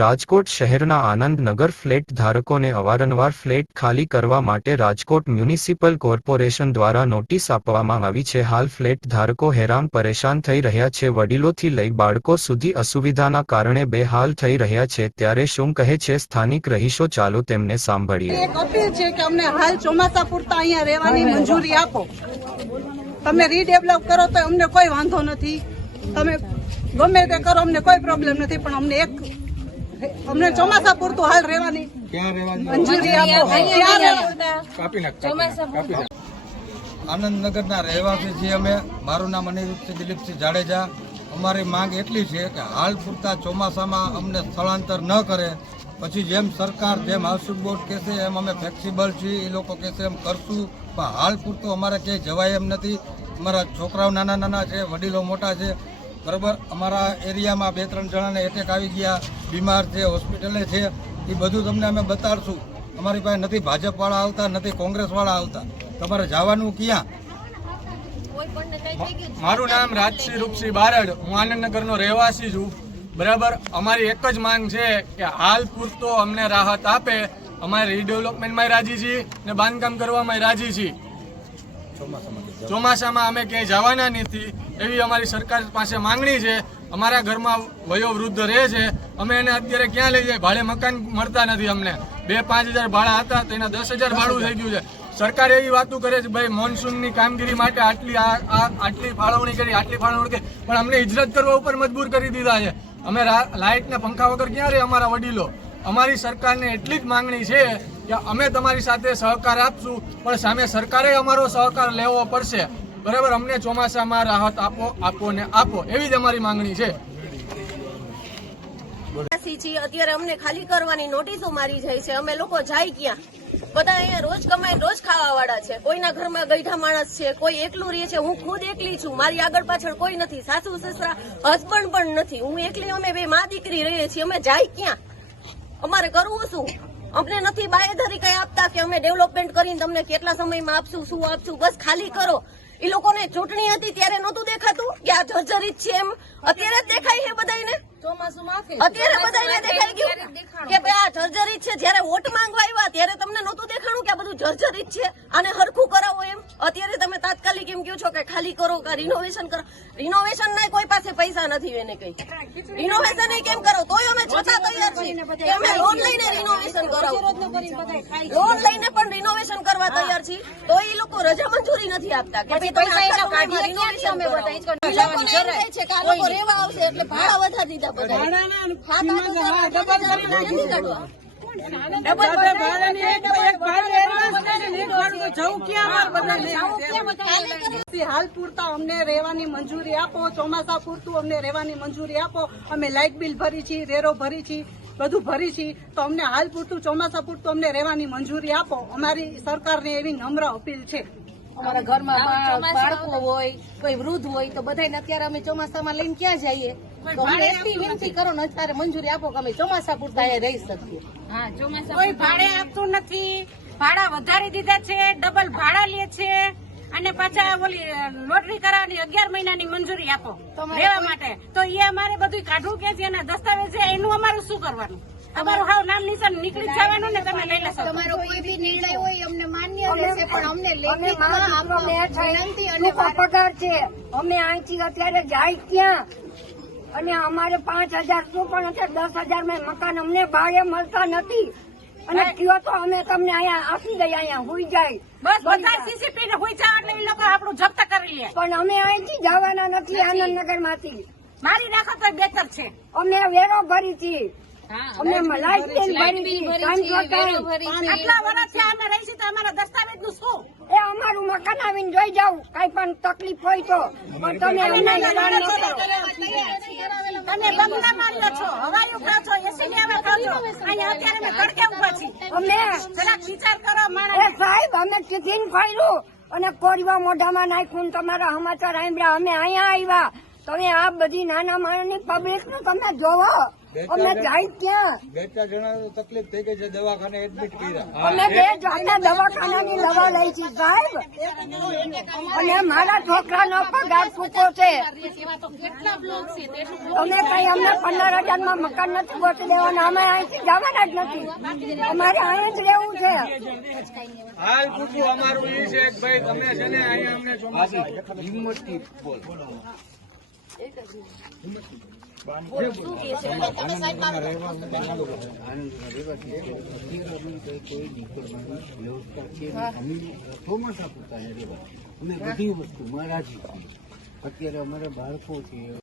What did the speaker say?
રાજકોટ શહેરના આનંદનગર ફ્લેટ ધારકોને અવારનવાર ફ્લેટ ખાલી કરવા માટે રાજકોટ મ્યુનિસિપલ કોર્પોરેશન દ્વારા નોટિસ આપવામાં આવી છે. હાલ ફ્લેટ ધારકો હેરાન પરેશાન થઈ રહ્યા છે. વડીલોથી લઈ બાળકો સુધી અસુવિધાના કારણે બેહાલ થઈ રહ્યા છે. ત્યારે શું કહે છે? સ્થાનિક રહીશો, ચાલો તેમને સાંભળીએ. અપીલ છે કે અમને હાલ ચોમાસા પૂરતા અહીંયા રહેવાની મંજૂરી આપો. તમે રીડેવલપ કરો તો અમને કોઈ વાંધો નથી. તમે ગમે તે કરો, અમને કોઈ પ્રોબ્લેમ નથી. પણ અમને એક અમને ચોમાસા પૂરતું હાલ રહેવાની. મંજૂરી આપો. આનંદનગરના રહેવાસી છીએ અમે. મારું નામ અનિરુદ્ધસિંહ દિલીપસિંહ જાડેજા. અમારી માંગ એટલી છે કે હાલ પૂરતા ચોમાસામાં અમને સ્થળાંતર ન કરે. પછી જેમ સરકાર જેમ હાઉસિંગ બોર્ડ કહેશે એમ અમે ફ્લેક્સિબલ છીએ એ લોકો કહેશે એમ કરશું. પણ હાલ પૂરતું અમારે ક્યાંય જવાય એમ નથી. અમારા છોકરાઓ નાના નાના છે વડીલો મોટા છે. બરાબર? અમારા એરિયામાં બે ત્રણ જણાને એટેક આવી ગયા બીમાર છે હોસ્પિટલે છે એ બધું તમને અમે બતાડશું. અમારી પાસે નથી ભાજપવાળા આવતા નથી કોંગ્રેસવાળા આવતા. તમારે જવાનું ક્યાં? મારું નામ રાજસિંહ રૂપસિંહ બારડ હું આનંદનગરનો રહેવાસી છું. બરાબર? અમારી એક જ માંગ છે કે હાલ પૂરતો અમને રાહત આપે. અમારે રીડેવલપમેન્ટમાં રાજી છીએ ને બાંધકામ કરવામાં રાજી છીએ. ચોમાસામાં અમે ક્યાંય જવાના નથી એવી અમારી સરકાર પાસે માંગણી છે. અમારા ઘરમાં વયોવૃદ્ધ રહે છે. અમે એને અત્યારે ક્યાં લઈ જાય? ભાડે મકાન મળતા નથી અમને. બે પાંચ હજાર ભાડા હતા તો એના દસ હજાર ભાડું થઈ ગયું છે. સરકાર એવી વાતો કરે છે ભાઈ મોન્સૂનની કામગીરી માટે આટલી આટલી ફાળવણી કરી આટલી ફાળવણી કરી પણ અમને હિજરત કરવા ઉપર મજબૂર કરી દીધા છે. અમે લાઇટના પંખા વગર ક્યાં રહે અમારા વડીલો? અમારી સરકારને એટલી જ માંગણી છે કે અમે તમારી સાથે સહકાર આપશું, પણ સામે સરકારે અમારો સહકાર લેવો પડશે. બરાબર? અમને ચોમાસામાં રાહત આપો આપો ને આપો. એવી જ અમારી માંગણી છે. છીએ અત્યારે અમને ખાલી કરવાની નોટિસો મારી જાય છે. અમે લોકો જાય ક્યાં? બધા અહીંયા રોજ કમાઈ રોજ ખાવા વાળા છે. કોઈના ઘરમાં ગઈઠા માણસ છે, કોઈ એકલું રહે છે. હું ખુદ એકલી છું. મારી આગળ પાછળ કોઈ નથી. સાસુ, સસરા હસબન્ડ પણ નથી. હું એકલી, અમે બે મા દીકરી રહીએ છીએ. અમે જાય ક્યાં? અમારે કરવું શું? અમને નથી બાહેધરી કઈ આપતા કે અમે ડેવલપમેન્ટ કરીને તમને કેટલા સમયમાં આપશું શું આપશું? બસ ખાલી કરો. એ લોકોને ચૂંટણી હતી ત્યારે નહોતું દેખાતું કે આ જર્જરિત છે એમ. અત્યારે જ દેખાય છે બધાને અત્યારે બધાને દેખાઈ ગયું કે ભાઈ આ જર્જરિત છે. જ્યારે વોટ માંગવા આવ્યા ત્યારે તમને નહોતું દેખાણું કે આ બધું જર્જરિત છે. આને હરખું કરાવો એમ. અત્યારે તમે તાત્કાલિક એમ કહો છો કે ખાલી કરો કે રિનોવેશન કરો. રિનોવેશન ના કોઈ પાસે પૈસા નથી એને કઈ. રિનોવેશન કેમ કરો? તોય અમે અમે લોન લઈને રિનોવેશન કરાવો. લોન લઈને પણ રિનોવેશન કરવા તૈયાર છીએ. તો એ લોકો રજા મંજૂરી નથી આપતા કે લોકો આવશે એટલે ભાડા વધારી દીધા બધા. હાલ પૂરતા અમને રહેવાની મંજૂરી આપો ચોમાસા પૂરતું અમને રહેવાની મંજૂરી આપો. અમે લાઇટ બિલ ભરી છીએ રેરો ભરી છીએ. બધું ભરી છીએ તો અમને હાલ પૂરતું ચોમાસા પૂરતું અમને રહેવાની મંજૂરી આપો. અમારી સરકારને એવી નમ્ર અપીલ છે. અમારા ઘરમાં બાળકો હોય કોઈ વૃદ્ધ હોય તો બધાને અત્યારે અમે ચોમાસામાં લઈને ક્યાં જઈએ? તો અમને એટલી વિનંતી કરો ને અત્યારે મંજૂરી આપો કે અમે ચોમાસા પૂરતા રહી શકીએ. કોઈ ભાડે આપતું નથી. ભાડા વધારી દીધા છે ડબલ અને પાછા ઓલી લોટરી કરાવવાની અગિયાર મહિનાની મંજૂરી આપો લેવા માટે. તો એ અમારે બધું કાઢવું કે છે એના દસ્તાવેજ છે એનું અમારું શું કરવાનું? અમારું હાવ નામ નિશાન નીકળી જવાનું ને તમે લઈ લેશો તમારો કોઈ બી નિર્ણય હોય અમને માન્ય રહેશે પણ અમને વિનંતી અને પગાર છે. અમે અહીંથી અત્યારે જાય ક્યાં? અને અમારે પાંચ હજાર શું પણ અત્યારે દસ હજારમાં મકાન અમને ભાડે મળતા નથી. અને કયો તો અમે તમને અહીંયા આપી દઈએ અહીંયા હોઈ જાય. બસ બધા સીસીપી ને હોઈ જાવ એટલે એ લોકો આપણું જપ્ત કરી લે પણ અમે અહીંથી જવાના નથી આનંદનગરમાંથી મારી નાખો તો બેતર છે. અમે વેરો ભરી છીએ. અમે લાઈટ બિલ ભરી. આટલા વર્ષથી અમે રહીશું તો અમારા દસ્તાવેજનું શું? એ અમારું મકાન આવીને જોઈ જાવ કઈ પણ તકલીફ હોય તો. પણ તમે અમને હેરાન ન કરો તમે બંગલા માર્યો છો હવાયું ખાઓ છો એસી ને અમે ખાઓ છો. અહીંયા અત્યારે અમે તડકે ઊભા છીએ. અમે જરાક વિચાર કરો માણસ. સાહેબ અમે ટિફિન ફાડ્યું અને કોરવા મોઢામાં નાખ્યું તમારા સમાચાર સાંભળ્યા. અમે અહીંયા આવ્યા. તમે આ બધી નાના માણસની પબ્લિકનું તમે જોવો. અમે ચાર જાય ક્યાં? બે ચાર જણા તકલીફ થઈ ગઈ છે દવાખાને એડમિટ કર્યા. અમે બે જાતના દવાખાનાની દવા લઈ છે સાહેબ. અને મારા છોકરાનો પગાર ચૂકો છે એવા તો કેટલા બ્લોક છે. તેટલું તમે કઈ અમને પંદર હજારમાં મકાન નથી ગોતી દેવાના અમે અહીંથી જવાના જ નથી. અમારે અહીં જ રહેવું છે. હાલ અમારું છે કે ભાઈ તમે છે ને અહીંયા અમને શું કહે સાહેબ મારું ચોમાસા રહેવા. અમે બધી વસ્તુમાં રાજી છીએ. અત્યારે અમારા બાળકો છે